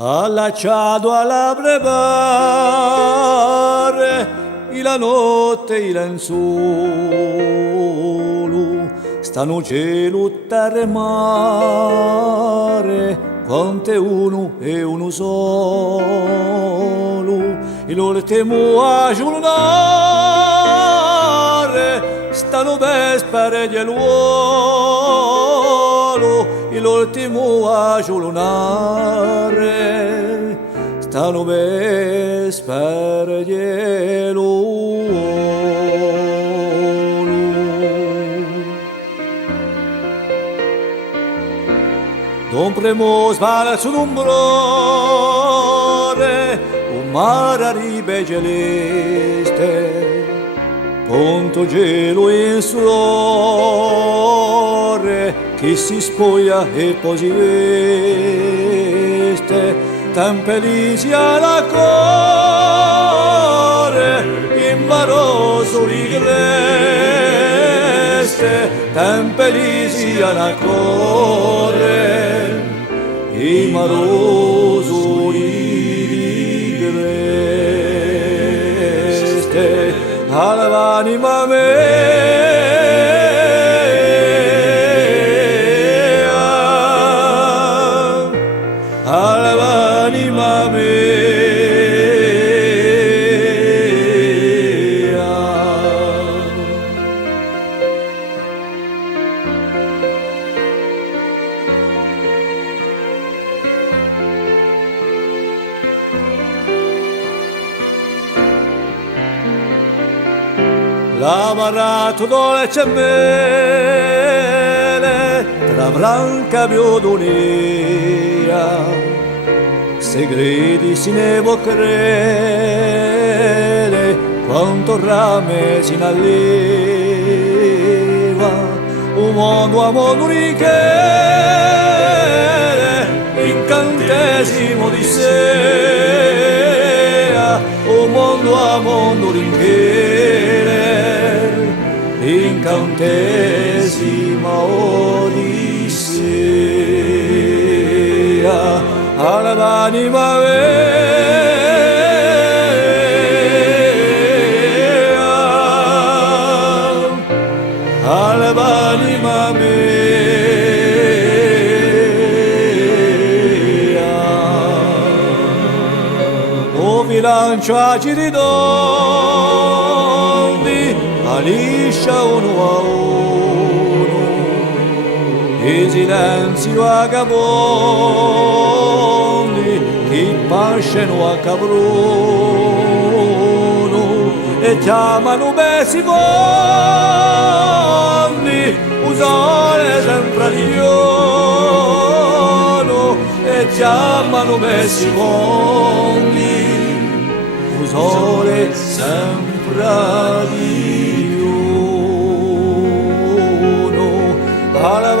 Allacciato alla brevare, e la notte il lenzuolo, stanno cielo terra e mare, quante uno e uno solo, e l'ultimo a giornare, stanno vespere di luolo, e l'ultimo a giornare, stanno vespere di luolo. Don premo sbala su d'ombrore, un mare ribe celeste, ponto gelo in sudore, che si spoglia e poi si veste, tempelisi alla core, imbaroso rigreste, tempelisi alla core, imbaroso rigreste, all'anima mea, all'anima mea. Lavorato dolce mele tra branca biodonia, segreti si ne può credere quanto rame si innaleva, un mondo a mondo richiede, incantesimo di sé, un mondo a mondo richiede, incantesima odissea, all'anima mea, all'anima mea. O bilancio a giridondi, liscia uno a uno, e silenzio a gaboni, che pasceno a cabruno, e chiamano besimondi, usare sempre di Dio, e chiamano besimondi, usare sempre di Dio. Alla